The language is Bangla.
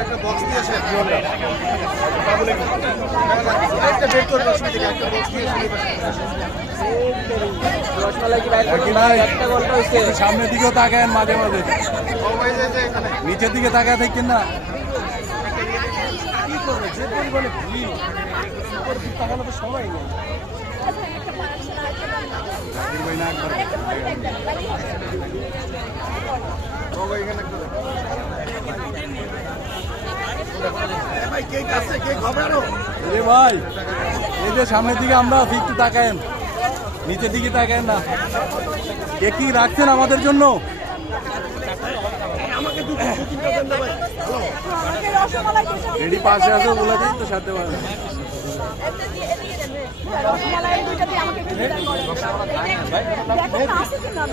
একটা বক্স দিয়েছে একটা বের করে একটা বক্স দিয়েছে সামনের দিকেও তাকায় মাঝে মাঝে, নিচের দিকে তাকায় থাকেন না। কি করবে যে পরিমাণে ভিড় তাকানো তো সময় নেই। ভাই এই যে সামনের দিকে আমরা একটু তাকায়েন, নিচের দিকে তাকায়েন না। কে কি রাখছেন আমাদের জন্য? রেডি পাশে আছে বলে দিন তো সাথে পারেন।